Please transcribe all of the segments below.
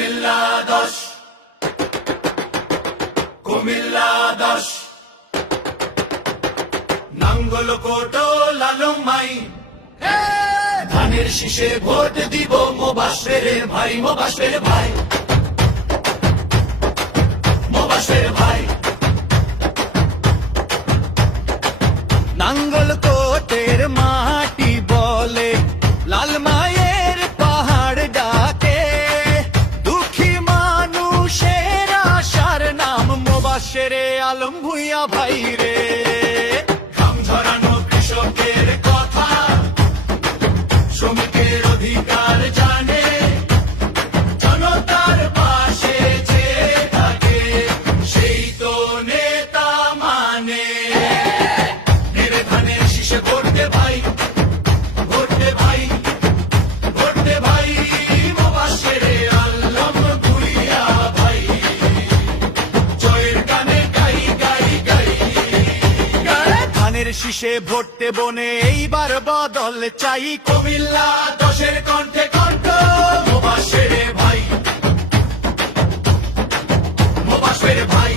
কুমিল্লা 10 কুমিল্লা 10 নাঙ্গল কোটো লালম মাই ধানের শীষে ভোট দিব মোবাশ্বের ভাই মোবাশ্বের ভাই মোবাশ্বের ভাই নাঙ্গল কোটের মাটি বলে লাল মায়ের পাহাড় ডাকে দুঃখী মানুষের আশার নাম মোবাশ্বের আলম ভূঁইয়া ভাই রে ঘাম ঝরানো কৃষকের কথা শ্রমিকের অধিকার জানে জনতার পাশে যে থাকে সেই তো নেতা মানে নেড়ে ধানের শীষে ভোটে ভাই ভোটে ভাই ভোটে ভাই মোবাশ্বের আলম ভূঁইয়া ভাই জয়ের গানে গাই গাই গাই ধানের শীষে ভোটে বনে এইবার বদল চাই কুমিল্লা 10-এর কণ্ঠে কণ্ঠ মোবাশ্বের ভাই মোবাশ্বের ভাই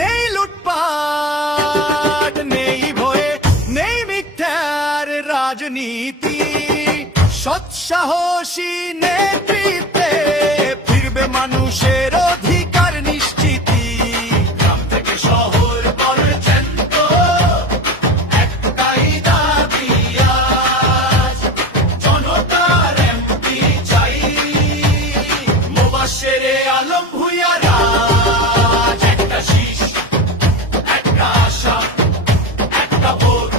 নেই লুটপাট নেই ভয়ে নেই মিথ্যার রাজনীতি সৎসাহসী নেতৃত্বে ফিরবে মানুষের অধিকার নিশ্চিতি গ্রাম থেকে শহর পর্যন্ত একটাই দাবি আজ জনতার এমপি চাই মোবাশ্বের আলম ভূঁইয়া রাজ একটা শীষ একটা আশা একটা ভোট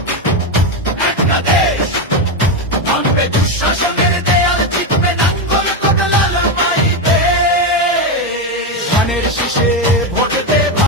একটা দেশ ভাঙবে দুঃশাসনের দেয়াল জিতবে নাঙ্গল কোটা লালম মাই দেশ ধানের শীষে